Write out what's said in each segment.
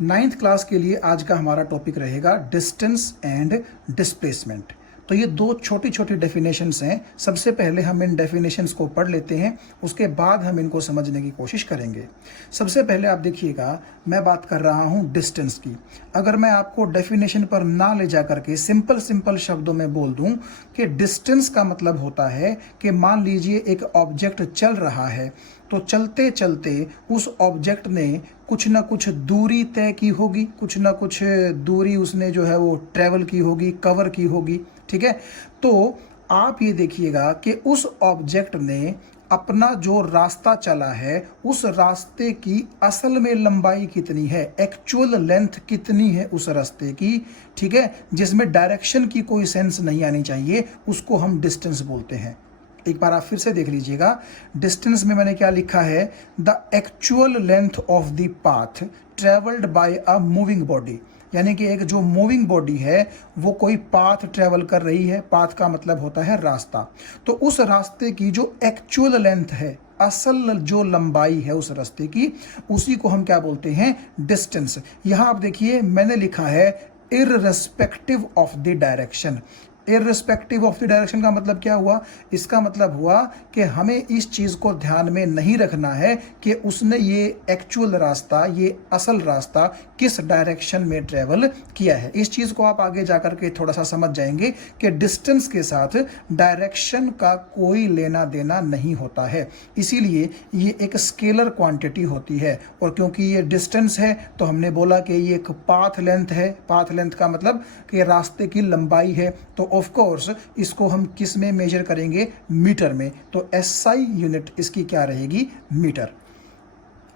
Ninth class के लिए आज का हमारा टॉपिक रहेगा डिस्टेंस एंड डिस्प्लेसमेंट। तो ये दो छोटी छोटी डेफिनेशंस हैं। सबसे पहले हम इन डेफिनेशंस को पढ़ लेते हैं, उसके बाद हम इनको समझने की कोशिश करेंगे। सबसे पहले आप देखिएगा, मैं बात कर रहा हूँ डिस्टेंस की। अगर मैं आपको डेफिनेशन पर ना ले जा करके सिंपल शब्दों में बोल दूं कि डिस्टेंस का मतलब होता है कि मान लीजिए एक ऑब्जेक्ट चल रहा है, तो चलते चलते उस ऑब्जेक्ट ने कुछ ना कुछ दूरी तय की होगी, कुछ ना कुछ दूरी उसने जो है वो ट्रेवल की होगी, कवर की होगी। ठीक है, तो आप ये देखिएगा कि उस ऑब्जेक्ट ने अपना जो रास्ता चला है, उस रास्ते की असल में लंबाई कितनी है, एक्चुअल लेंथ कितनी है उस रास्ते की। ठीक है, जिसमें डायरेक्शन की कोई सेंस नहीं आनी चाहिए, उसको हम डिस्टेंस बोलते हैं। एक बार आप फिर से देख लीजिएगा, डिस्टेंस में मैंने क्या लिखा है, the actual length of the path travelled by a moving body. यानी कि एक जो मूविंग बॉडी है वो कोई पाथ ट्रेवल कर रही है। पाथ का मतलब होता है रास्ता। तो उस रास्ते की जो एक्चुअल लेंथ है, असल जो लंबाई है उस रास्ते की, उसी को हम क्या बोलते हैं, डिस्टेंस। यहां आप देखिए मैंने लिखा है irrespective of the direction. Irrespective of the direction का मतलब क्या हुआ, इसका मतलब हुआ कि हमें इस चीज को ध्यान में नहीं रखना है कि उसने ये एक्चुअल रास्ता, ये असल रास्ता किस डायरेक्शन में ट्रेवल किया है। इस चीज को आप आगे जाकर के थोड़ा सा समझ जाएंगे कि डिस्टेंस के साथ डायरेक्शन का कोई लेना देना नहीं होता है। इसीलिए ये एक स्केलर क्वांटिटी होती है। और क्योंकि ये डिस्टेंस है तो हमने बोला कि ये एक पाथ लेंथ है। पाथ लेंथ का मतलब कि रास्ते की लंबाई है। तो ऑफ कोर्स इसको हम किस में मेजर करेंगे, मीटर में। तो एसआई यूनिट इसकी क्या रहेगी, मीटर।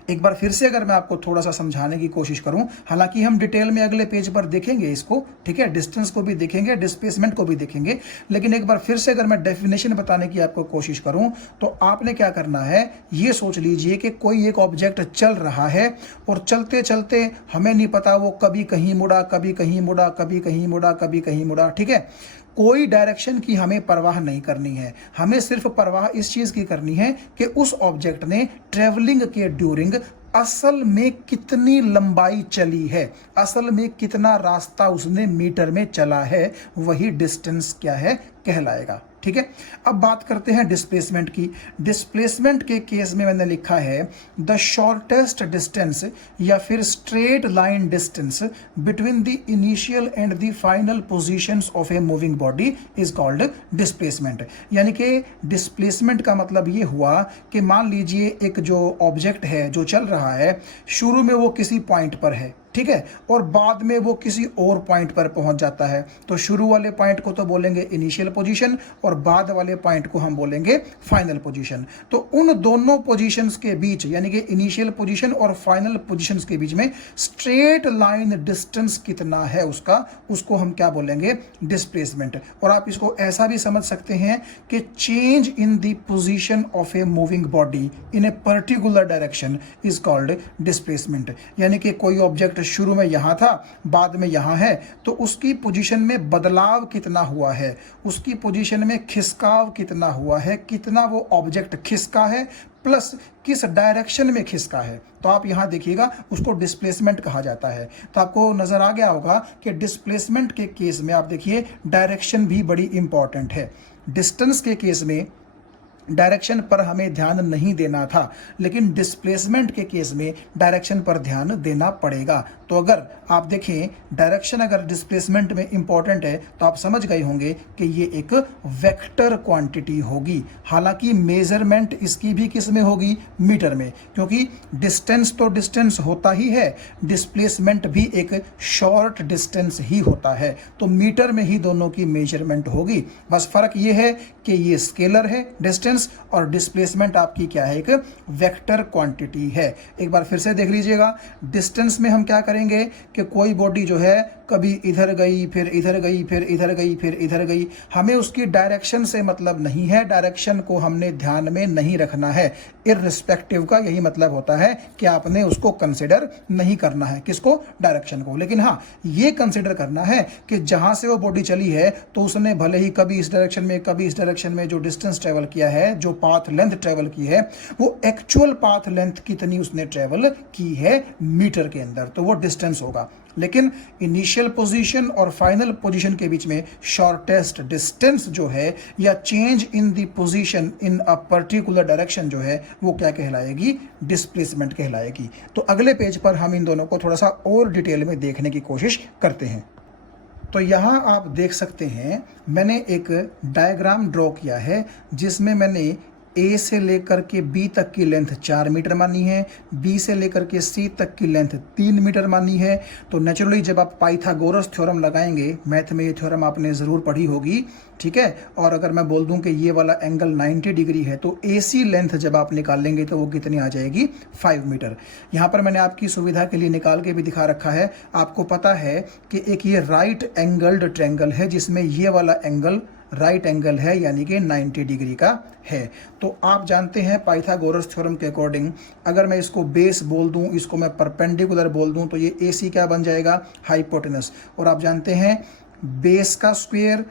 एक बार फिर से अगर मैं आपको थोड़ा सा समझाने की कोशिश करूं, हालांकि हम डिटेल में अगले पेज पर देखेंगे इसको, ठीक है, डिस्टेंस को भी देखेंगे, डिस्प्लेसमेंट को भी देखेंगे, लेकिन एक बार फिर से अगर मैं डेफिनेशन बताने की आपको कोशिश करूं तो आपने क्या करना है, ये सोच लीजिए कि कोई एक ऑब्जेक्ट चल रहा है और चलते चलते हमें नहीं पता वो कभी कहीं मुड़ा, कभी कहीं मुड़ा, कभी कहीं मुड़ा, कभी कहीं मुड़ा। ठीक है, कोई डायरेक्शन की हमें परवाह नहीं करनी है। हमें सिर्फ परवाह इस चीज की करनी है कि उस ऑब्जेक्ट ने ट्रेवलिंग के ड्यूरिंग असल में कितनी लंबाई चली है, असल में कितना रास्ता उसने मीटर में चला है, वही डिस्टेंस क्या है, कहलाएगा। ठीक है, अब बात करते हैं डिस्प्लेसमेंट की। डिस्प्लेसमेंट के केस में मैंने लिखा है द शॉर्टेस्ट डिस्टेंस या फिर straight line distance between the initial and the final positions of a moving body is called displacement. यानी कि डिस्प्लेसमेंट का मतलब ये हुआ कि मान लीजिए एक जो ऑब्जेक्ट है जो चल रहा है, शुरू में वो किसी पॉइंट पर है, ठीक है, और बाद में वो किसी और पॉइंट पर पहुंच जाता है। तो शुरू वाले पॉइंट को तो बोलेंगे इनिशियल पोजीशन और बाद वाले पॉइंट को हम बोलेंगे फाइनल पोजीशन। तो उन दोनों पोजीशंस के बीच, यानी कि इनिशियल पोजीशन और फाइनल पोजीशंस के बीच में स्ट्रेट लाइन डिस्टेंस कितना है उसका, उसको हम क्या बोलेंगे, डिस्प्लेसमेंट। और आप इसको ऐसा भी समझ सकते हैं कि change in the position of a moving body in a particular direction is called displacement. यानी कि कोई ऑब्जेक्ट शुरू में यहां था, बाद में यहां है, तो उसकी पोजीशन में बदलाव कितना हुआ है, उसकी पोजीशन में खिसकाव कितना हुआ है, कितना वो ऑब्जेक्ट खिसका है, प्लस किस डायरेक्शन में खिसका है। तो आप यहां देखिएगा, उसको डिस्प्लेसमेंट कहा जाता है। तो आपको नजर आ गया होगा कि डिस्प्लेसमेंट के केस में आप देखिए डायरेक्शन भी बड़ी इंपॉर्टेंट है। डिस्टेंस के केस में डायरेक्शन पर हमें ध्यान नहीं देना था, लेकिन डिस्प्लेसमेंट के केस में डायरेक्शन पर ध्यान देना पड़ेगा। तो अगर आप देखें, डायरेक्शन अगर डिस्प्लेसमेंट में इंपॉर्टेंट है तो आप समझ गए होंगे कि ये एक वेक्टर क्वांटिटी होगी। हालांकि मेजरमेंट इसकी भी किस में होगी, मीटर में, क्योंकि डिस्टेंस तो डिस्टेंस होता ही है, डिस्प्लेसमेंट भी एक शॉर्ट डिस्टेंस ही होता है। तो मीटर में ही दोनों की मेजरमेंट होगी। बस फर्क ये है कि ये स्केलर है डिस्टेंस, और डिस्प्लेसमेंट आपकी क्या है, एक वेक्टर क्वांटिटी है। एक बार फिर से देख लीजिएगा, डिस्टेंस में हम क्या करेंगे कि कोई बॉडी जो है कभी इधर गई, फिर इधर गई, फिर इधर गई, फिर इधर गई, हमें उसकी डायरेक्शन से मतलब नहीं है, डायरेक्शन को हमने ध्यान में नहीं रखना है। इररिस्पेक्टिव का यही मतलब होता है कि आपने उसको कंसिडर नहीं करना है, किसको, डायरेक्शन को। लेकिन हाँ, ये कंसिडर करना है कि जहां से वो बॉडी चली है तो उसने भले ही कभी इस डायरेक्शन में, कभी इस डायरेक्शन में जो डिस्टेंस ट्रेवल किया है है, जो पाथ लेंथ ट्रेवल की है, वो एक्चुअल पाथ लेंथ कितनी उसने ट्रेवल की है मीटर के अंदर, तो वो डिस्टेंस होगा। लेकिन इनिशियल पोजीशन और फाइनल पोजीशन के बीच में शॉर्टेस्ट डिस्टेंस जो है या change in the position in a particular direction जो है वो क्या कहलाएगी, डिस्प्लेसमेंट कहलाएगी। तो अगले पेज पर हम इन दोनों को थोड़ा सा और डिटेल में देखने की कोशिश करते हैं। तो यहाँ आप देख सकते हैं मैंने एक डायग्राम ड्रॉ किया है जिसमें मैंने ए से लेकर के बी तक की लेंथ 4 मीटर मानी है, बी से लेकर के सी तक की लेंथ 3 मीटर मानी है। तो नेचुरली जब आप पाइथागोरस थ्योरम लगाएंगे, मैथ में ये थ्योरम आपने ज़रूर पढ़ी होगी, ठीक है। और अगर मैं बोल दूं कि ये वाला एंगल 90 डिग्री है तो AC लेंथ जब आप निकालेंगे तो वो कितनी आ जाएगी, 5 मीटर। यहाँ पर मैंने आपकी सुविधा के लिए निकाल के भी दिखा रखा है। आपको पता है कि एक ये राइट एंगल्ड ट्रायंगल है जिसमें ये वाला एंगल राइट एंगल है, यानी कि 90 डिग्री का है। तो आप जानते हैं पाइथागोरस थ्योरम के अकॉर्डिंग अगर मैं इसको बेस बोल दूं, इसको मैं परपेंडिकुलर बोल दूं, तो ये AC क्या बन जाएगा, हाइपोटेनस। और आप जानते हैं बेस का स्क्वायर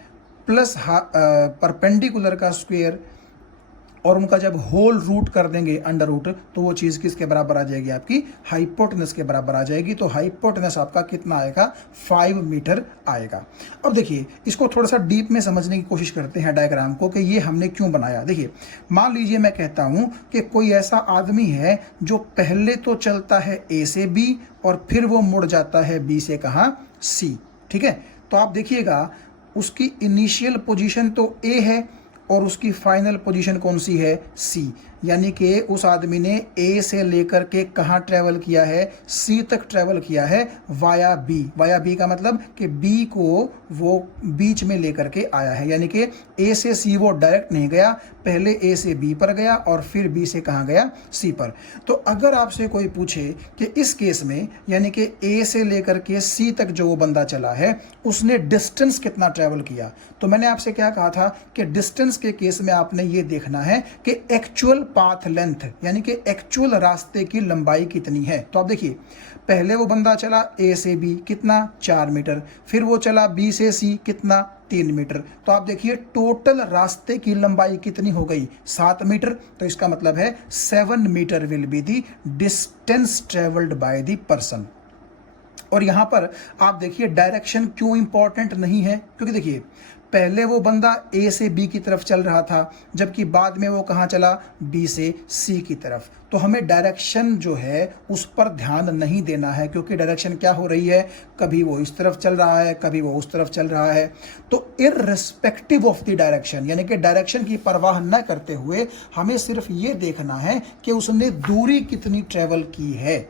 प्लस परपेंडिकुलर का स्क्वायर और उनका जब होल रूट कर देंगे अंडर रूट, तो वो चीज़ किसके बराबर आ जाएगी, आपकी हाइपोटेनस के बराबर आ जाएगी। तो हाइपोटेनस आपका कितना आएगा, 5 मीटर आएगा। अब देखिए इसको थोड़ा सा डीप में समझने की कोशिश करते हैं डायग्राम को कि ये हमने क्यों बनाया। देखिए मान लीजिए मैं कहता हूँ कि कोई ऐसा आदमी है जो पहले तो चलता है A से B और फिर वो मुड़ जाता है B से कहाँ, C, ठीक है। तो आप देखिएगा उसकी इनिशियल पोजीशन तो A है और उसकी फाइनल पोजीशन कौन सी है, C, यानी कि उस आदमी ने A से लेकर के कहाँ ट्रैवल किया है, C तक ट्रैवल किया है वाया B। वाया B का मतलब कि B को वो बीच में लेकर के आया है, यानी कि A से C वो डायरेक्ट नहीं गया, पहले A से B पर गया और फिर B से कहाँ गया, C पर। तो अगर आपसे कोई पूछे कि इस केस में यानी कि A से लेकर के C तक जो वो बंदा चला है उसने डिस्टेंस कितना ट्रैवल किया, तो मैंने आपसे क्या कहा था कि डिस्टेंस के केस में आपने ये देखना है कि एक्चुअल पाथ लेंथ यानी कि एक्चुअल रास्ते की लंबाई कितनी है। तो आप देखिए पहले वो बंदा चला A से B कितना, 4 मीटर, फिर वो चला B से C कितना, 3 मीटर। तो आप देखिए टोटल रास्ते की लंबाई कितनी हो गई, 7 मीटर। तो इसका मतलब है 7 metre will be the distance travelled by the person. और यहां पर आप देखिए डायरेक्शन क्यों इंपॉर्टेंट नहीं है, क्योंकि देखिए पहले वो बंदा A से B की तरफ चल रहा था जबकि बाद में वो कहाँ चला, B से C की तरफ। तो हमें डायरेक्शन जो है उस पर ध्यान नहीं देना है क्योंकि डायरेक्शन क्या हो रही है, कभी वो इस तरफ चल रहा है कभी वो उस तरफ चल रहा है। तो इररिस्पेक्टिव ऑफ द डायरेक्शन यानी कि डायरेक्शन की परवाह न करते हुए हमें सिर्फ ये देखना है कि उसने दूरी कितनी ट्रेवल की है,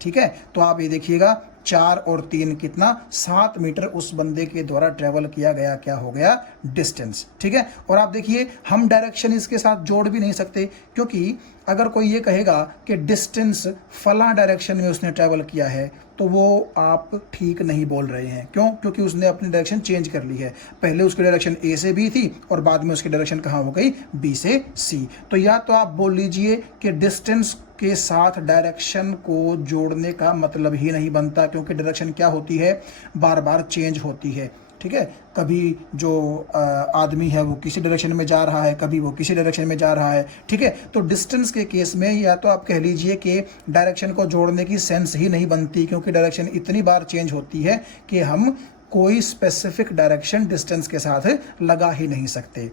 ठीक है। तो आप ये देखिएगा 4 और 3 कितना, 7 मीटर उस बंदे के द्वारा ट्रेवल किया गया, क्या हो गया, डिस्टेंस, ठीक है। और आप देखिए हम डायरेक्शन इसके साथ जोड़ भी नहीं सकते क्योंकि अगर कोई ये कहेगा कि डिस्टेंस फला डायरेक्शन में उसने ट्रेवल किया है तो वो आप ठीक नहीं बोल रहे हैं। क्यों, क्योंकि उसने अपनी डायरेक्शन चेंज कर ली है। पहले उसकी डायरेक्शन A से B थी और बाद में उसकी डायरेक्शन कहाँ हो गई, B से C। तो या तो आप बोल लीजिए कि डिस्टेंस के साथ डायरेक्शन को जोड़ने का मतलब ही नहीं बनता क्योंकि डायरेक्शन क्या होती है, बार बार चेंज होती है, ठीक है। कभी जो आदमी है वो किसी डायरेक्शन में जा रहा है, कभी वो किसी डायरेक्शन में जा रहा है, ठीक है। तो डिस्टेंस के केस में या तो आप कह लीजिए कि डायरेक्शन को जोड़ने की सेंस ही नहीं बनती क्योंकि डायरेक्शन इतनी बार चेंज होती है कि हम कोई स्पेसिफिक डायरेक्शन डिस्टेंस के साथ लगा ही नहीं सकते।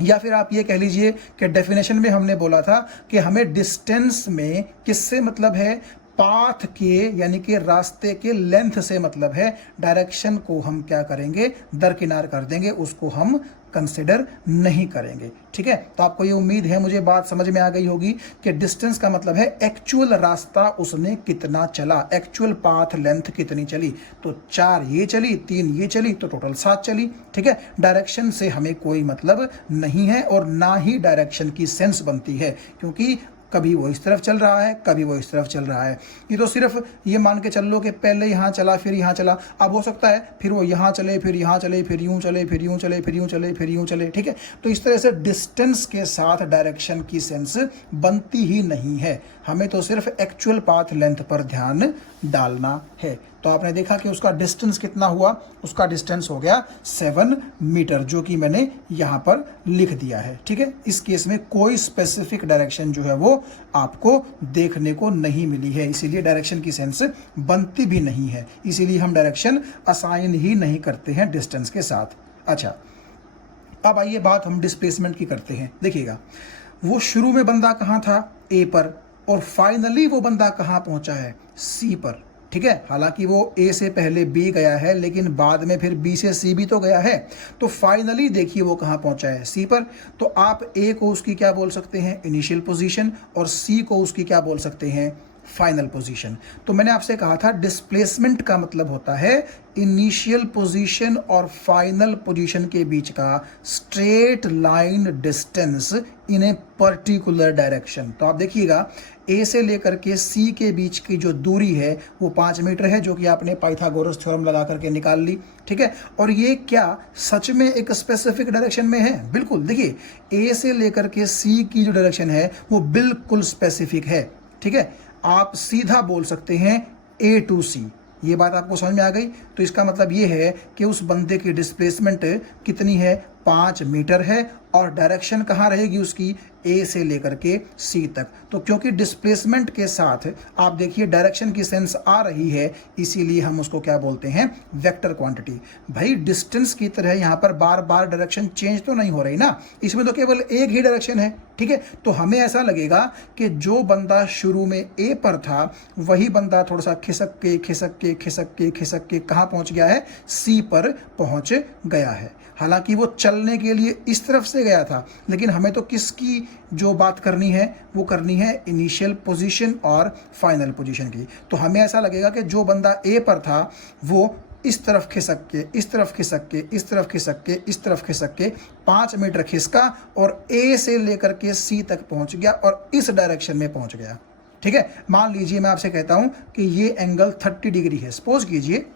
या फिर आप ये कह लीजिए कि डेफिनेशन में हमने बोला था कि हमें डिस्टेंस में किससे मतलब है, पाथ के यानी कि रास्ते के लेंथ से मतलब है। डायरेक्शन को हम क्या करेंगे, दरकिनार कर देंगे, उसको हम कंसिडर नहीं करेंगे, ठीक है। तो आपको ये उम्मीद है मुझे बात समझ में आ गई होगी कि डिस्टेंस का मतलब है एक्चुअल रास्ता उसने कितना चला, एक्चुअल पाथ लेंथ कितनी चली। तो 4 ये चली, 3 ये चली, तो टोटल 7 चली, ठीक है। डायरेक्शन से हमें कोई मतलब नहीं है और ना ही डायरेक्शन की सेंस बनती है क्योंकि कभी वो इस तरफ चल रहा है कभी वो इस तरफ चल रहा है। ये तो सिर्फ ये मान के चल लो कि पहले यहाँ चला फिर यहाँ चला, अब हो सकता है फिर वो यहाँ चले फिर यहाँ चले फिर यूँ चले फिर यूँ चले फिर यूँ चले फिर यूँ चले, ठीक है। तो इस तरह से डिस्टेंस के साथ डायरेक्शन की सेंस बनती ही नहीं है। हमें तो सिर्फ एक्चुअल पाथ लेंथ पर ध्यान डालना है। तो आपने देखा कि उसका डिस्टेंस कितना हुआ, उसका डिस्टेंस हो गया 7 मीटर, जो कि मैंने यहाँ पर लिख दिया है। ठीक है, इस केस में कोई स्पेसिफिक डायरेक्शन जो है वो आपको देखने को नहीं मिली है, इसीलिए डायरेक्शन की सेंस बनती भी नहीं है, इसीलिए हम डायरेक्शन असाइन ही नहीं करते हैं डिस्टेंस के साथ। अच्छा, अब आइए बात हम डिस्प्लेसमेंट की करते हैं। देखिएगा, वो शुरू में बंदा कहाँ था, ए पर, और फाइनली वो बंदा कहाँ पहुंचा है, सी पर। ठीक है, हालांकि वो ए से पहले बी गया है, लेकिन बाद में फिर बी से सी भी तो गया है, तो फाइनली देखिए वो कहाँ पहुंचा है, सी पर। तो आप ए को उसकी क्या बोल सकते हैं, इनिशियल पोजीशन, और सी को उसकी क्या बोल सकते हैं, फाइनल पोजीशन। तो मैंने आपसे कहा था डिस्प्लेसमेंट का मतलब होता है इनिशियल पोजीशन और फाइनल पोजीशन के बीच का straight line distance in a particular direction. तो आप देखिएगा, ए से लेकर के सी के बीच की जो दूरी है वो 5 मीटर है, जो कि आपने पाइथागोरस थ्योरम लगा करके निकाल ली। ठीक है, और ये क्या सच में एक स्पेसिफिक डायरेक्शन में है? बिल्कुल। देखिए, ए से लेकर के सी की जो डायरेक्शन है वो बिल्कुल स्पेसिफिक है। ठीक है, आप सीधा बोल सकते हैं ए टू सी। ये बात आपको समझ में आ गई? तो इसका मतलब ये है कि उस बंदे की डिस्प्लेसमेंट कितनी है, 5 मीटर है, और डायरेक्शन कहाँ रहेगी उसकी, ए से लेकर के सी तक। तो क्योंकि डिस्प्लेसमेंट के साथ आप देखिए डायरेक्शन की सेंस आ रही है, इसीलिए हम उसको क्या बोलते हैं, वेक्टर क्वांटिटी। भाई डिस्टेंस की तरह यहाँ पर बार बार डायरेक्शन चेंज तो नहीं हो रही ना, इसमें तो केवल एक ही डायरेक्शन है। ठीक है, तो हमें ऐसा लगेगा कि जो बंदा शुरू में ए पर था वही बंदा थोड़ा सा खिसक के खिसक के खिसक के खिसक के कहाँ पहुँच गया है, सी पर पहुँच गया है। हालांकि वो चलने के लिए इस तरफ से गया था, लेकिन हमें तो किसकी जो बात करनी है, वो करनी है इनिशियल पोजीशन और फाइनल पोजीशन की। तो हमें ऐसा लगेगा कि जो बंदा ए पर था वो इस तरफ खिसक के, इस तरफ खिसक के, इस तरफ खिसक के, इस तरफ खिसक के 5 मीटर खिसका और ए से लेकर के सी तक पहुंच गया और इस डायरेक्शन में पहुंच गया। ठीक है, मान लीजिए मैं आपसे कहता हूं कि ये एंगल 30 डिग्री है। सपोज कीजिए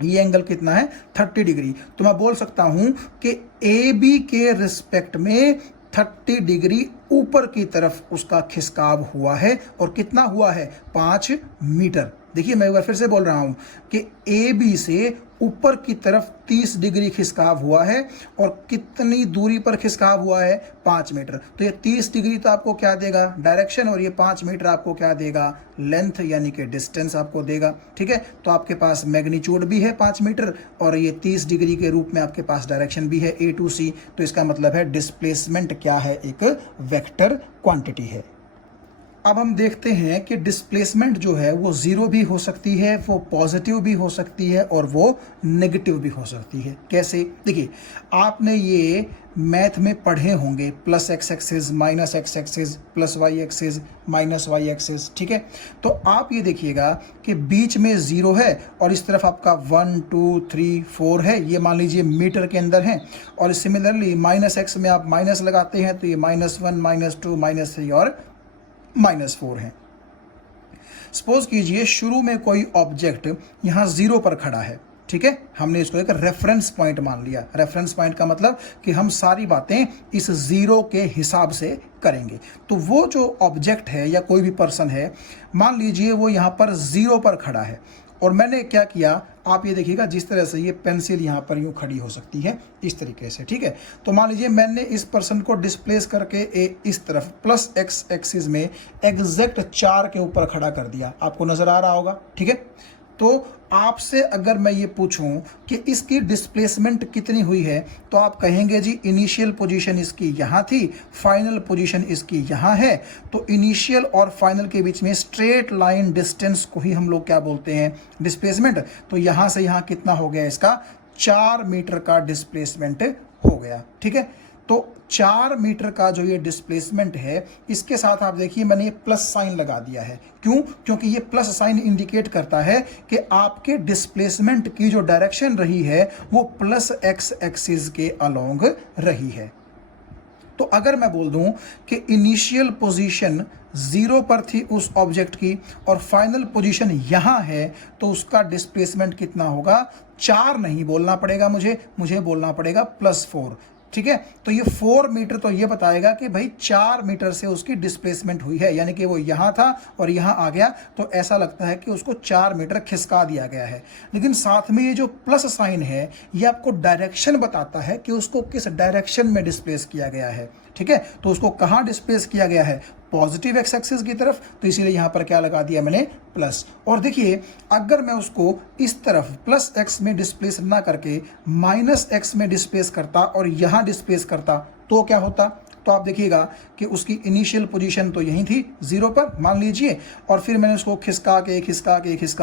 ये एंगल कितना है, 30 डिग्री। तो मैं बोल सकता हूं कि ए बी के रिस्पेक्ट में 30 डिग्री ऊपर की तरफ उसका खिसकाव हुआ है, और कितना हुआ है, 5 मीटर। देखिए मैं एक बार फिर से बोल रहा हूं कि ए बी से ऊपर की तरफ 30 डिग्री खिसकाव हुआ है, और कितनी दूरी पर खिसकाव हुआ है, 5 मीटर। तो ये 30 डिग्री तो आपको क्या देगा, डायरेक्शन, और ये 5 मीटर आपको क्या देगा, लेंथ, यानी कि डिस्टेंस आपको देगा। ठीक है, तो आपके पास मैग्नीट्यूड भी है 5 मीटर, और ये 30 डिग्री के रूप में आपके पास डायरेक्शन भी है ए टू सी। तो इसका मतलब है डिस्प्लेसमेंट क्या है, एक वेक्टर क्वांटिटी है। अब हम देखते हैं कि डिस्प्लेसमेंट जो है वो जीरो भी हो सकती है, वो पॉजिटिव भी हो सकती है, और वो नेगेटिव भी हो सकती है। कैसे? देखिए, आपने ये मैथ में पढ़े होंगे, plus x axis, minus x axis, plus y axis, minus y axis. ठीक है, तो आप ये देखिएगा कि बीच में जीरो है, और इस तरफ आपका 1 2 3 4 है, ये मान लीजिए मीटर के अंदर है। और सिमिलरली माइनस एक्स में आप माइनस लगाते हैं, तो ये -1 -2 -3 और -4 है। सपोज कीजिए शुरू में कोई ऑब्जेक्ट यहां 0 पर खड़ा है। ठीक है, हमने इसको एक रेफरेंस पॉइंट मान लिया। रेफरेंस पॉइंट का मतलब कि हम सारी बातें इस 0 के हिसाब से करेंगे। तो वो जो ऑब्जेक्ट है या कोई भी पर्सन है, मान लीजिए वो यहां पर 0 पर खड़ा है, और मैंने क्या किया, आप ये देखिएगा, जिस तरह से ये पेंसिल यहाँ पर यूँ खड़ी हो सकती है, इस तरीके से। ठीक है, तो मान लीजिए मैंने इस पर्सन को डिस्प्लेस करके इस तरफ प्लस एक्स एक्सिस में एग्जैक्ट 4 के ऊपर खड़ा कर दिया। आपको नजर आ रहा होगा। ठीक है, तो आपसे अगर मैं ये पूछूं कि इसकी डिस्प्लेसमेंट कितनी हुई है, तो आप कहेंगे जी इनिशियल पोजीशन इसकी यहाँ थी, फाइनल पोजीशन इसकी यहाँ है। तो इनिशियल और फाइनल के बीच में स्ट्रेट लाइन डिस्टेंस को ही हम लोग क्या बोलते हैं, डिस्प्लेसमेंट। तो यहाँ से यहाँ कितना हो गया, इसका 4 मीटर का डिस्प्लेसमेंट हो गया। ठीक है, तो 4 मीटर का जो ये डिस्प्लेसमेंट है, इसके साथ आप देखिए मैंने ये प्लस साइन लगा दिया है। क्यों? क्योंकि ये प्लस साइन इंडिकेट करता है कि आपके डिस्प्लेसमेंट की जो डायरेक्शन रही है वो प्लस एक्स एक्सिस के अलोंग रही है। तो अगर मैं बोल दूं कि इनिशियल पोजीशन 0 पर थी उस ऑब्जेक्ट की, और फाइनल पोजीशन यहां है, तो उसका डिस्प्लेसमेंट कितना होगा, 4 नहीं बोलना पड़ेगा मुझे बोलना पड़ेगा +4। ठीक है। तो ये 4 मीटर तो ये बताएगा कि भाई 4 मीटर से उसकी डिस्प्लेसमेंट हुई है, यानी कि वो यहाँ था और यहाँ आ गया, तो ऐसा लगता है कि उसको 4 मीटर खिसका दिया गया है। लेकिन साथ में ये जो प्लस साइन है ये आपको डायरेक्शन बताता है कि उसको किस डायरेक्शन में डिस्प्लेस किया गया है। ठीक है, तो उसको कहाँ डिस्प्लेस किया गया है, पॉजिटिव एक्स एक्सिस की तरफ, तो इसीलिए यहाँ पर क्या लगा दिया मैंने, प्लस। और देखिए अगर मैं उसको इस तरफ प्लस एक्स में डिस्प्लेस ना करके माइनस एक्स में डिस्प्लेस करता और यहाँ डिस्प्लेस करता तो क्या होता, तो आप देखिएगा कि उसकी इनिशियल पोजीशन तो यहीं थी 0 पर मान लीजिए, और फिर मैंने उसको खिसका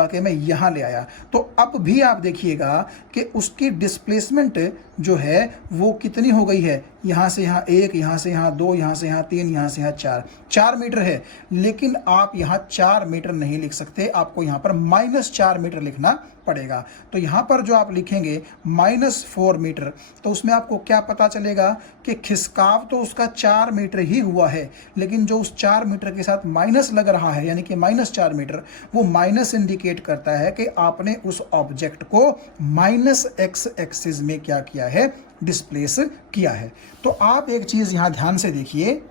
के मैं यहाँ ले आया। तो अब भी आप देखिएगा कि उसकी डिस्प्लेसमेंट जो है वो कितनी हो गई है, यहाँ से यहाँ 1, यहाँ से यहाँ 2, यहाँ से यहाँ 3, यहाँ से यहाँ 4 मीटर है। लेकिन आप यहाँ 4 मीटर नहीं लिख सकते, आपको यहाँ पर -4 मीटर लिखना पड़ेगा। तो यहाँ पर जो आप लिखेंगे -4 मीटर, तो उसमें आपको क्या पता चलेगा कि खिसकाव तो उसका 4 मीटर ही हुआ है, लेकिन जो उस 4 मीटर के साथ माइनस लग रहा है यानी कि -4 मीटर, वो माइनस इंडिकेट करता है कि आपने उस ऑब्जेक्ट को -x एक्सिस में क्या किया है, डिस्प्लेस किया है। तो आप एक चीज यहां ध्यान से देखिए,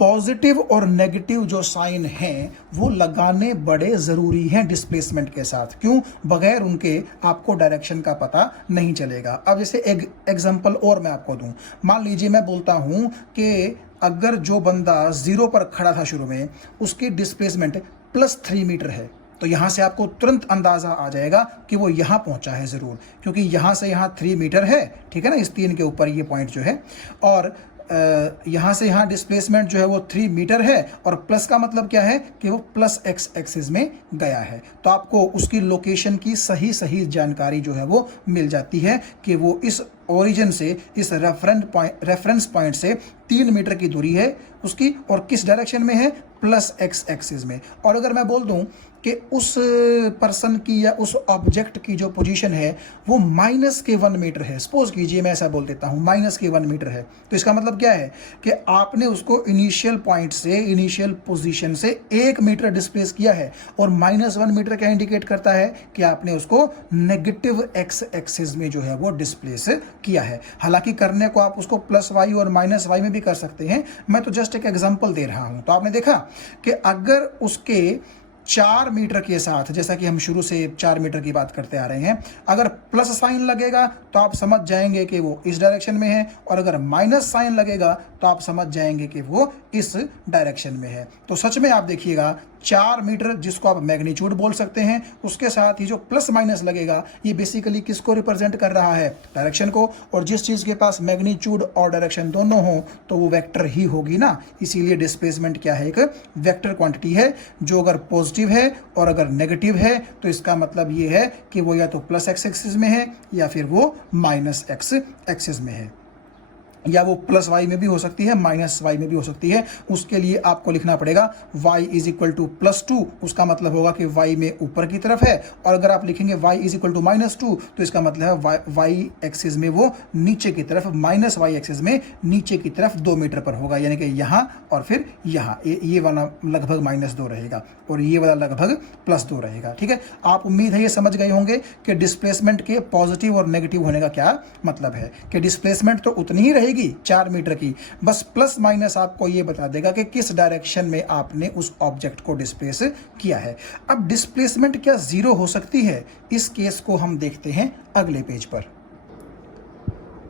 पॉजिटिव और नेगेटिव जो साइन हैं वो लगाने बड़े ज़रूरी हैं डिस्प्लेसमेंट के साथ। क्यों, बगैर उनके आपको डायरेक्शन का पता नहीं चलेगा। अब जैसे एक एग्जांपल और मैं आपको दूं, मान लीजिए मैं बोलता हूं कि अगर जो बंदा 0 पर खड़ा था शुरू में, उसकी डिस्प्लेसमेंट +3 मीटर है, तो यहाँ से आपको तुरंत अंदाज़ा आ जाएगा कि वो यहाँ पहुँचा है ज़रूर, क्योंकि यहाँ से यहाँ 3 मीटर है, ठीक है ना, इस 3 के ऊपर ये पॉइंट जो है, और यहाँ से यहाँ डिस्प्लेसमेंट जो है वो 3 मीटर है, और प्लस का मतलब क्या है कि वो +x एक्सिस में गया है। तो आपको उसकी लोकेशन की सही जानकारी जो है वो मिल जाती है कि वो इस ओरिजिन से, इस रेफरेंस पॉइंट से 3 मीटर की दूरी है उसकी, और किस डायरेक्शन में है, +x एक्सिस में। और अगर मैं बोल दूं कि उस पर्सन की या उस ऑब्जेक्ट की जो पोजीशन है वो -1 मीटर है, सपोज कीजिए मैं ऐसा बोल देता हूँ -1 मीटर है, तो इसका मतलब क्या है कि आपने उसको इनिशियल पॉइंट से, इनिशियल पोजीशन से 1 मीटर डिस्प्लेस किया है, और -1 मीटर क्या इंडिकेट करता है कि आपने उसको नेगेटिव x एक्सिस में जो है वो डिस्प्लेस किया है। हालांकि करने को आप उसको +y और -y में भी कर सकते हैं, मैं तो जस्ट एक एग्जांपल दे रहा हूं। तो आपने देखा कि अगर उसके 4 मीटर के साथ, जैसा कि हम शुरू से 4 मीटर की बात करते आ रहे हैं, अगर प्लस साइन लगेगा तो आप समझ जाएंगे कि वो इस डायरेक्शन में है, और अगर माइनस साइन लगेगा तो आप समझ जाएंगे कि वो इस डायरेक्शन में है। तो सच में आप देखिएगा 4 मीटर, जिसको आप मैग्नीट्यूड बोल सकते हैं, उसके साथ ही जो प्लस माइनस लगेगा ये बेसिकली किसको रिप्रेजेंट कर रहा है, डायरेक्शन को। और जिस चीज़ के पास मैग्नीट्यूड और डायरेक्शन दोनों हो तो वो वेक्टर ही होगी ना, इसीलिए डिस्प्लेसमेंट क्या है, एक वेक्टर क्वांटिटी है, जो अगर पॉजिटिव है और अगर नेगेटिव है तो इसका मतलब ये है कि वो या तो +x एक्सिस में है या फिर वो -x एक्सिस में है, या वो +y में भी हो सकती है, -y में भी हो सकती है। उसके लिए आपको लिखना पड़ेगा y = +2, उसका मतलब होगा कि y में ऊपर की तरफ है, और अगर आप लिखेंगे y = -2 तो इसका मतलब है y एक्सिस में वो नीचे की तरफ, -y एक्सिस में नीचे की तरफ 2 मीटर पर होगा, यानी कि यहाँ और फिर यहाँ, ये वाला लगभग -2 रहेगा और ये वाला लगभग +2 रहेगा। ठीक है, आप उम्मीद है ये समझ गए होंगे कि डिस्प्लेसमेंट के पॉजिटिव और नेगेटिव होने का क्या मतलब है, कि डिस्प्लेसमेंट तो उतनी ही रहेगी 4 मीटर की, बस प्लस माइनस आपको ये बता देगा कि किस डायरेक्शन में आपने उस ऑब्जेक्ट को डिस्प्लेस किया है। अब डिस्प्लेसमेंट क्या 0 हो सकती है, इस केस को हम देखते हैं अगले पेज पर।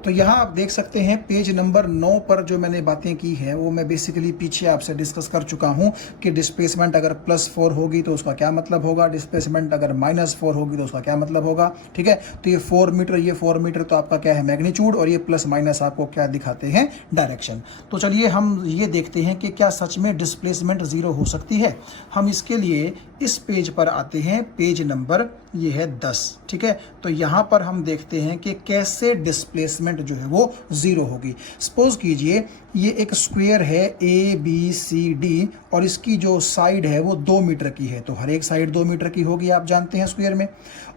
तो यहाँ आप देख सकते हैं पेज नंबर 9 पर जो मैंने बातें की हैं वो मैं बेसिकली पीछे आपसे डिस्कस कर चुका हूँ कि डिस्प्लेसमेंट अगर +4 होगी तो उसका क्या मतलब होगा, डिस्प्लेसमेंट अगर -4 होगी तो उसका क्या मतलब होगा। ठीक है, तो ये 4 मीटर, ये 4 मीटर तो आपका क्या है, मैग्नीट्यूड, और ये प्लस माइनस आपको क्या दिखाते हैं, डायरेक्शन। तो चलिए हम ये देखते हैं कि क्या सच में डिस्प्लेसमेंट 0 हो सकती है। हम इसके लिए इस पेज पर आते हैं, पेज नंबर ये है 10। ठीक है, तो यहाँ पर हम देखते हैं कि कैसे डिस्प्लेसमेंट जो है वो 0 होगी। सपोज कीजिए ये एक स्क्वायर है ABCD और इसकी जो साइड है वो 2 मीटर की है, तो हर एक साइड 2 मीटर की होगी, आप जानते हैं स्क्वायर में।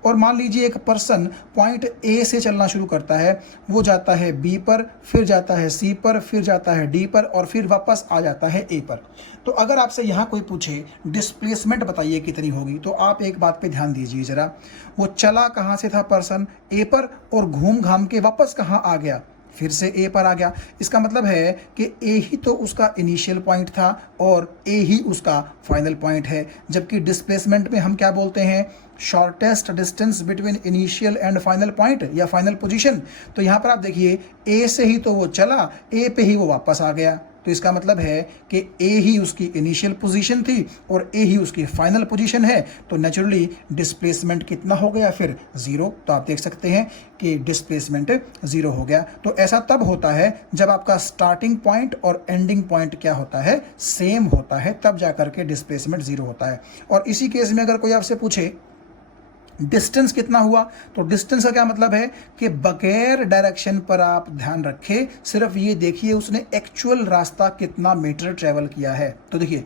और मान लीजिए एक पर्सन पॉइंट A से चलना शुरू करता है, वो जाता है B पर, फिर जाता है C पर, फिर जाता है D पर, और फिर वापस आ जाता है A पर। तो अगर आपसे यहाँ कोई पूछे डिस्प्लेसमेंट बताइए कितनी होगी, तो आप एक बात पे ध्यान दीजिए जरा, वो चला कहाँ से था पर्सन, A पर, और घूम घाम के वापस कहाँ आ गया, फिर से ए पर आ गया। इसका मतलब है कि ए ही तो उसका इनिशियल पॉइंट था और ए ही उसका फाइनल पॉइंट है, जबकि डिस्प्लेसमेंट में हम क्या बोलते हैं, shortest distance between initial and final point या फाइनल पोजीशन। तो यहाँ पर आप देखिए ए से ही तो वो चला, ए पे ही वो वापस आ गया, तो इसका मतलब है कि ए ही उसकी इनिशियल पोजीशन थी और ए ही उसकी फाइनल पोजीशन है, तो नेचुरली डिस्प्लेसमेंट कितना हो गया फिर, जीरो। तो आप देख सकते हैं कि डिस्प्लेसमेंट जीरो हो गया। तो ऐसा तब होता है जब आपका स्टार्टिंग पॉइंट और एंडिंग पॉइंट क्या होता है, सेम होता है, तब जाकर के डिस्प्लेसमेंट जीरो होता है। और इसी केस में अगर कोई आपसे पूछे डिस्टेंस कितना हुआ, तो डिस्टेंस का क्या मतलब है कि बगैर डायरेक्शन पर आप ध्यान रखें, सिर्फ ये देखिए उसने एक्चुअल रास्ता कितना मीटर ट्रेवल किया है। तो देखिए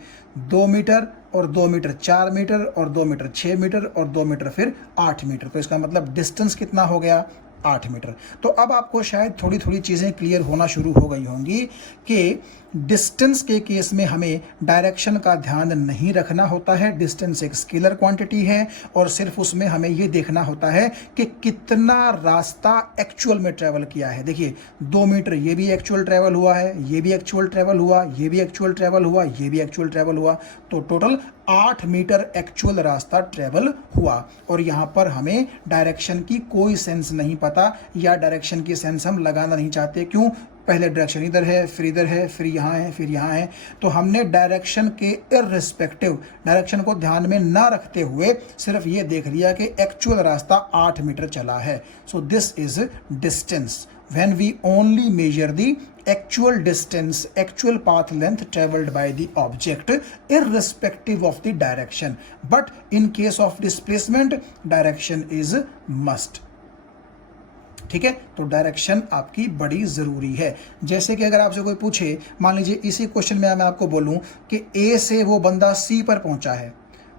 2 मीटर और 2 मीटर 4 मीटर और 2 मीटर 6 मीटर और 2 मीटर फिर 8 मीटर, तो इसका मतलब डिस्टेंस कितना हो गया, 8 मीटर। तो अब आपको शायद थोड़ी थोड़ी चीज़ें क्लियर होना शुरू हो गई होंगी कि डिस्टेंस के केस में हमें डायरेक्शन का ध्यान नहीं रखना होता है। डिस्टेंस एक स्केलर क्वांटिटी है और सिर्फ उसमें हमें ये देखना होता है कि कितना रास्ता एक्चुअल में ट्रेवल किया है। देखिए 2 मीटर ये भी एक्चुअल ट्रेवल हुआ है, ये भी एक्चुअल ट्रेवल हुआ, ये भी एक्चुअल ट्रेवल हुआ, ये भी एक्चुअल ट्रेवल हुआ, तो टोटल 8 मीटर एक्चुअल रास्ता ट्रेवल हुआ। और यहाँ पर हमें डायरेक्शन की कोई सेंस नहीं पता या डायरेक्शन की सेंस हम लगाना नहीं चाहते। क्यों, पहले डायरेक्शन इधर है, फिर इधर है, फिर यहाँ है, फिर यहाँ है, तो हमने डायरेक्शन के इररिस्पेक्टिव, डायरेक्शन को ध्यान में ना रखते हुए सिर्फ ये देख लिया कि एक्चुअल रास्ता 8 मीटर चला है। So this is distance when we only measure the actual distance, actual path length traveled by the object irrespective of the direction. But in case of displacement, direction is must. ठीक है, तो direction आपकी बड़ी ज़रूरी है। जैसे कि अगर आपसे कोई पूछे, मान लीजिए इसी क्वेश्चन में मैं आपको बोलूं कि ए से वो बंदा सी पर पहुंचा है,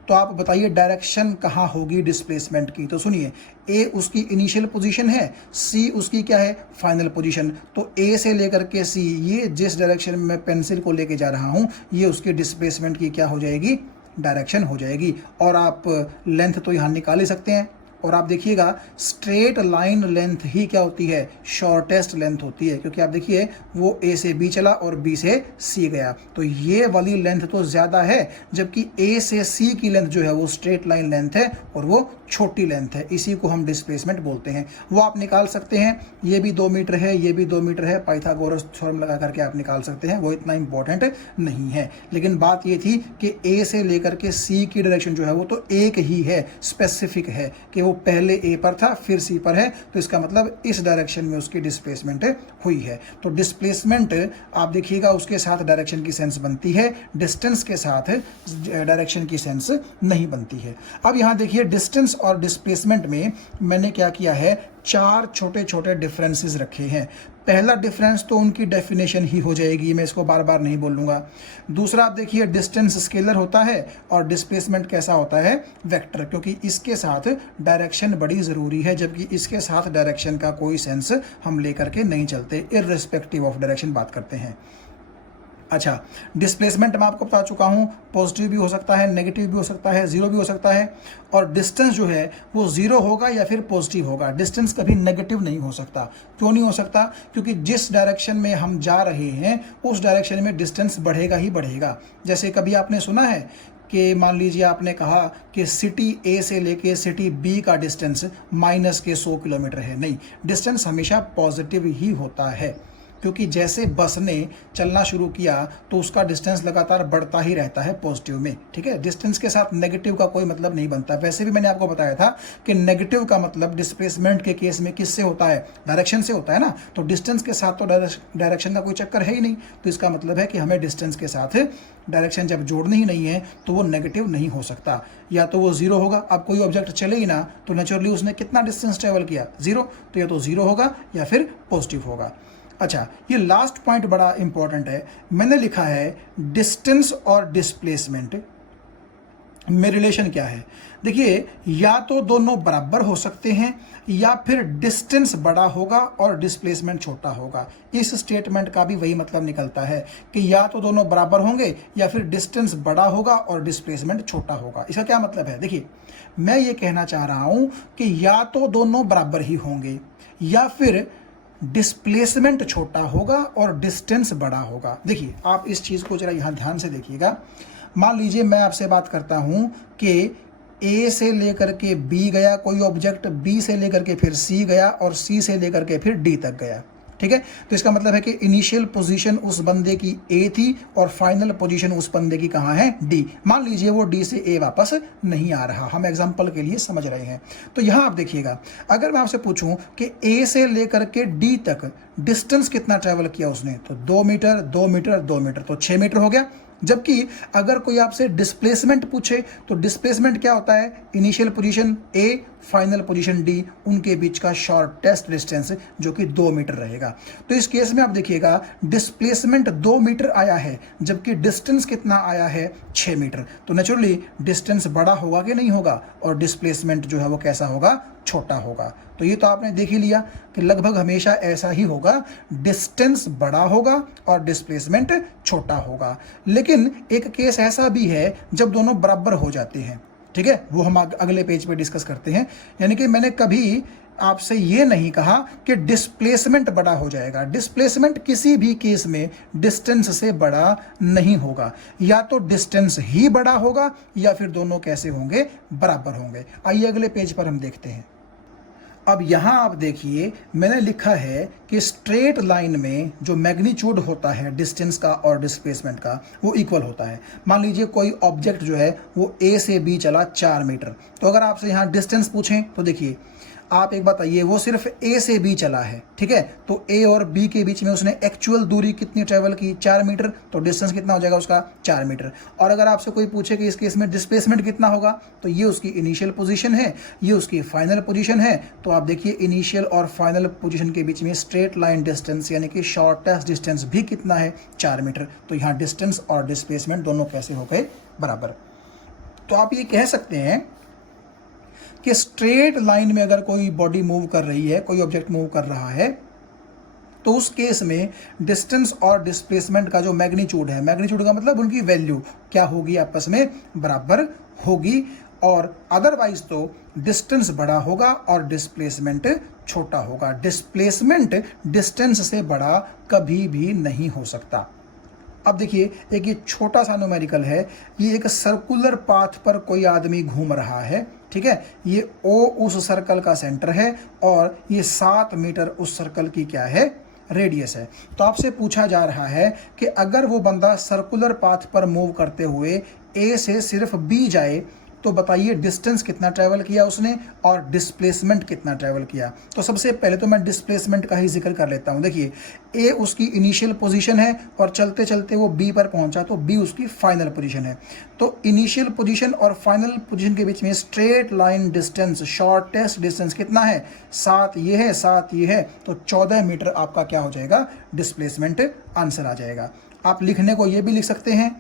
तो आप बताइए डायरेक्शन कहाँ होगी डिस्प्लेसमेंट की। तो सुनिए, ए उसकी इनिशियल पोजीशन है, सी उसकी क्या है, फाइनल पोजीशन। तो ए से लेकर के सी, ये जिस डायरेक्शन में मैं पेंसिल को लेके जा रहा हूँ, ये उसकी डिस्प्लेसमेंट की क्या हो जाएगी, डायरेक्शन हो जाएगी। और आप लेंथ तो यहाँ निकाल ही सकते हैं। और आप देखिएगा स्ट्रेट लाइन लेंथ ही क्या होती है, शॉर्टेस्ट लेंथ होती है, क्योंकि आप देखिए वो ए से बी चला और बी से सी गया, तो ये वाली लेंथ तो ज़्यादा है, जबकि ए से सी की लेंथ जो है वो स्ट्रेट लाइन लेंथ है और वो छोटी लेंथ है। इसी को हम डिस्प्लेसमेंट बोलते हैं। वो आप निकाल सकते हैं, ये भी 2 मीटर है, ये भी 2 मीटर है, पाइथागोरस थ्योरम लगा करके आप निकाल सकते हैं, वो इतना इंपॉर्टेंट नहीं है। लेकिन बात ये थी कि ए से लेकर के सी की डायरेक्शन जो है वो तो एक ही है, स्पेसिफिक है कि वो पहले ए पर था फिर सी पर है, तो इसका मतलब इस डायरेक्शन में उसकी डिस्प्लेसमेंट हुई है। तो डिस्प्लेसमेंट आप देखिएगा उसके साथ डायरेक्शन की सेंस बनती है, डिस्टेंस के साथ डायरेक्शन की सेंस नहीं बनती है। अब यहाँ देखिए डिस्टेंस और डिस्प्लेसमेंट में मैंने क्या किया है, 4 छोटे छोटे डिफरेंसेस रखे हैं। पहला डिफरेंस तो उनकी डेफिनेशन ही हो जाएगी, मैं इसको बार बार नहीं बोलूँगा। दूसरा आप देखिए डिस्टेंस स्केलर होता है और डिस्प्लेसमेंट कैसा होता है, वेक्टर, क्योंकि इसके साथ डायरेक्शन बड़ी ज़रूरी है, जबकि इसके साथ डायरेक्शन का कोई सेंस हम लेकर के नहीं चलते, इररिस्पेक्टिव ऑफ डायरेक्शन बात करते हैं। अच्छा, डिस्प्लेसमेंट मैं आपको बता चुका हूँ, पॉजिटिव भी हो सकता है, नेगेटिव भी हो सकता है, जीरो भी हो सकता है। और डिस्टेंस जो है वो जीरो होगा या फिर पॉजिटिव होगा, डिस्टेंस कभी नेगेटिव नहीं हो सकता। क्यों नहीं हो सकता, क्योंकि जिस डायरेक्शन में हम जा रहे हैं उस डायरेक्शन में डिस्टेंस बढ़ेगा ही बढ़ेगा। जैसे कभी आपने सुना है कि मान लीजिए आपने कहा कि सिटी ए से लेके सिटी बी का डिस्टेंस माइनस के 100 किलोमीटर है, नहीं, डिस्टेंस हमेशा पॉजिटिव ही होता है, क्योंकि जैसे बस ने चलना शुरू किया तो उसका डिस्टेंस लगातार बढ़ता ही रहता है पॉजिटिव में। ठीक है, डिस्टेंस के साथ नेगेटिव का कोई मतलब नहीं बनता। वैसे भी मैंने आपको बताया था कि नेगेटिव का मतलब डिस्प्लेसमेंट के केस में किससे होता है, डायरेक्शन से होता है ना, तो डिस्टेंस के साथ तो डायरेक्शन का कोई चक्कर है ही नहीं, तो इसका मतलब है कि हमें डिस्टेंस के साथ डायरेक्शन जब जोड़नी ही नहीं है तो वो नेगेटिव नहीं हो सकता, या तो वो जीरो होगा। अब कोई ऑब्जेक्ट चले ही ना तो नेचुरली उसने कितना डिस्टेंस ट्रेवल किया, जीरो, तो या तो जीरो होगा या फिर पॉजिटिव होगा। अच्छा, ये लास्ट पॉइंट बड़ा इंपॉर्टेंट है, मैंने लिखा है डिस्टेंस और डिस्प्लेसमेंट में रिलेशन क्या है। देखिए, या तो दोनों बराबर हो सकते हैं या फिर डिस्टेंस बड़ा होगा और डिस्प्लेसमेंट छोटा होगा। इस स्टेटमेंट का भी वही मतलब निकलता है कि या तो दोनों बराबर होंगे या फिर डिस्टेंस बड़ा होगा और डिस्प्लेसमेंट छोटा होगा। इसका क्या मतलब है, देखिए मैं ये कहना चाह रहा हूं कि या तो दोनों बराबर ही होंगे या फिर डिस्प्लेसमेंट छोटा होगा और डिस्टेंस बड़ा होगा। देखिए आप इस चीज़ को जरा यहाँ ध्यान से देखिएगा। मान लीजिए मैं आपसे बात करता हूँ कि ए से लेकर के बी गया कोई ऑब्जेक्ट, बी से लेकर के फिर सी गया और सी से लेकर के फिर डी तक गया, ठीक है। तो इसका मतलब है कि इनिशियल पोजीशन उस बंदे की ए थी और फाइनल पोजीशन उस बंदे की कहाँ है, डी। मान लीजिए वो डी से ए वापस नहीं आ रहा, हम एग्जांपल के लिए समझ रहे हैं। तो यहाँ आप देखिएगा, अगर मैं आपसे पूछूं कि ए से लेकर के डी तक डिस्टेंस कितना ट्रेवल किया उसने, तो 2 मीटर 2 मीटर 2 मीटर, तो 6 मीटर हो गया। जबकि अगर कोई आपसे डिस्प्लेसमेंट पूछे तो डिस्प्लेसमेंट क्या होता है, initial position A final position D, उनके बीच का शॉर्टेस्ट डिस्टेंस जो कि 2 मीटर रहेगा। तो इस केस में आप देखिएगा डिस्प्लेसमेंट 2 मीटर आया है जबकि डिस्टेंस कितना आया है, 6 मीटर। तो नेचुरली डिस्टेंस बड़ा होगा कि नहीं होगा, और डिस्प्लेसमेंट जो है वो कैसा होगा, छोटा होगा। तो ये तो आपने देख ही लिया कि लगभग हमेशा ऐसा ही होगा, डिस्टेंस बड़ा होगा और डिस्प्लेसमेंट छोटा होगा। लेकिन एक केस ऐसा भी है जब दोनों बराबर हो जाते हैं, ठीक है, वो हम अगले पेज पे डिस्कस करते हैं। यानी कि मैंने कभी आपसे ये नहीं कहा कि डिस्प्लेसमेंट बड़ा हो जाएगा। डिस्प्लेसमेंट किसी भी केस में डिस्टेंस से बड़ा नहीं होगा, या तो डिस्टेंस ही बड़ा होगा या फिर दोनों कैसे होंगे, बराबर होंगे। आइए अगले पेज पर हम देखते हैं। अब यहाँ आप देखिए मैंने लिखा है कि स्ट्रेट लाइन में जो मैग्नीट्यूड होता है डिस्टेंस का और डिस्प्लेसमेंट का वो इक्वल होता है। मान लीजिए कोई ऑब्जेक्ट जो है वो ए से बी चला 4 मीटर, तो अगर आपसे यहाँ डिस्टेंस पूछें तो देखिए आप एक बताइए, वो सिर्फ ए से बी चला है, ठीक है, तो ए और बी के बीच में उसने एक्चुअल दूरी कितनी ट्रेवल की, 4 मीटर, तो डिस्टेंस कितना हो जाएगा उसका, 4 मीटर। और अगर आपसे कोई पूछे कि इस केस में डिस्प्लेसमेंट कितना होगा, तो ये उसकी इनिशियल पोजीशन है, ये उसकी फाइनल पोजीशन है। तो आप देखिए इनिशियल और फाइनल पोजीशन के बीच में स्ट्रेट लाइन डिस्टेंस यानी कि शॉर्टेस्ट डिस्टेंस भी कितना है, 4 मीटर। तो यहाँ डिस्टेंस और डिस्प्लेसमेंट दोनों कैसे हो गए, बराबर। तो आप ये कह सकते हैं कि स्ट्रेट लाइन में अगर कोई बॉडी मूव कर रही है, कोई ऑब्जेक्ट मूव कर रहा है, तो उस केस में डिस्टेंस और डिस्प्लेसमेंट का जो मैग्नीट्यूड है, मैग्नीट्यूड का मतलब उनकी वैल्यू क्या होगी, आपस में बराबर होगी। और अदरवाइज तो डिस्टेंस बड़ा होगा और डिस्प्लेसमेंट छोटा होगा। डिस्प्लेसमेंट डिस्टेंस से बड़ा कभी भी नहीं हो सकता। अब देखिए एक ये छोटा सा न्यूमेरिकल है, ये एक सर्कुलर पाथ पर कोई आदमी घूम रहा है, ठीक है, ये ओ उस सर्कल का सेंटर है और ये 7 मीटर उस सर्कल की क्या है, रेडियस है। तो आपसे पूछा जा रहा है कि अगर वो बंदा सर्कुलर पाथ पर मूव करते हुए ए से सिर्फ बी जाए तो बताइए डिस्टेंस कितना ट्रैवल किया उसने और डिस्प्लेसमेंट कितना ट्रैवल किया। तो सबसे पहले तो मैं डिस्प्लेसमेंट का ही जिक्र कर लेता हूं। देखिए ए उसकी इनिशियल पोजीशन है और चलते चलते वो बी पर पहुंचा, तो बी उसकी फाइनल पोजीशन है। तो इनिशियल पोजीशन और फाइनल पोजीशन के बीच में straight line distance, shortest distance कितना है, 7 ये है, 7 ये है, तो 14 मीटर आपका क्या हो जाएगा, डिस्प्लेसमेंट आंसर आ जाएगा। आप लिखने को ये भी लिख सकते हैं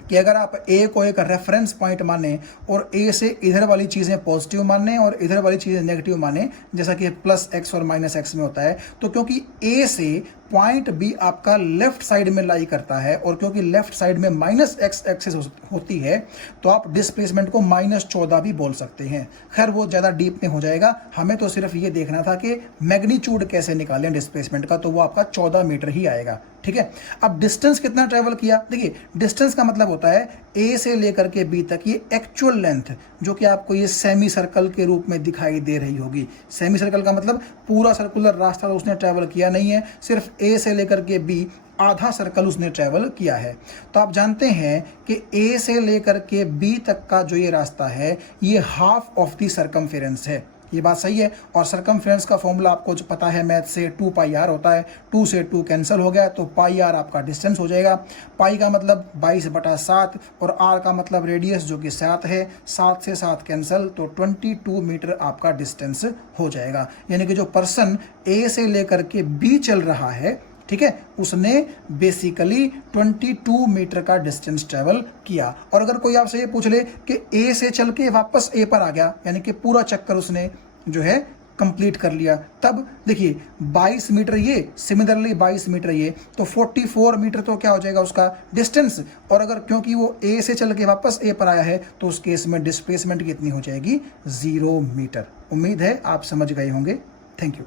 कि अगर आप ए को एक रेफरेंस पॉइंट माने और ए से इधर वाली चीज़ें पॉजिटिव माने और इधर वाली चीज़ें नेगेटिव माने, जैसा कि प्लस एक्स और माइनस एक्स में होता है, तो क्योंकि ए से पॉइंट बी आपका लेफ्ट साइड में लाई करता है और क्योंकि लेफ्ट साइड में माइनस एक्स एक्सिस होती है, तो आप डिस्प्लेसमेंट को -14 भी बोल सकते हैं। खैर वो ज़्यादा डीप में हो जाएगा, हमें तो सिर्फ ये देखना था कि मैग्नीट्यूड कैसे निकालें डिस्प्लेसमेंट का, तो वो आपका 14 मीटर ही आएगा, ठीक है। अब डिस्टेंस कितना ट्रेवल किया, देखिए डिस्टेंस का मतलब होता है ए से लेकर के बी तक ये एक्चुअल लेंथ, जो कि आपको ये सेमी सर्कल के रूप में दिखाई दे रही होगी। सेमी सर्कल का मतलब पूरा सर्कुलर रास्ता तो उसने ट्रैवल किया नहीं है, सिर्फ ए से लेकर के बी आधा सर्कल उसने ट्रैवल किया है। तो आप जानते हैं कि ए से लेकर के बी तक का जो ये रास्ता है ये हाफ ऑफ द सर्कमफेरेंस है। ये बात सही है। और सर्कमफ्रेंस का फॉर्मूला आपको जो पता है मैथ से 2πr होता है। 2 से 2 कैंसिल हो गया तो πr आपका डिस्टेंस हो जाएगा। पाई का मतलब 22/7 और r का मतलब रेडियस जो कि 7 है। 7 से 7 कैंसिल तो 22 मीटर आपका डिस्टेंस हो जाएगा। यानी कि जो पर्सन ए से लेकर के बी चल रहा है, ठीक है, उसने बेसिकली 22 मीटर का डिस्टेंस ट्रेवल किया। और अगर कोई आपसे ये पूछ ले कि ए से चल के वापस ए पर आ गया, यानी कि पूरा चक्कर उसने जो है कंप्लीट कर लिया, तब देखिए 22 मीटर ये, सिमिलरली 22 मीटर ये, तो 44 मीटर तो क्या हो जाएगा उसका डिस्टेंस। और अगर क्योंकि वो ए से चल के वापस ए पर आया है तो उस केस में डिस्प्लेसमेंट कितनी हो जाएगी, 0 मीटर। उम्मीद है आप समझ गए होंगे। Thank you.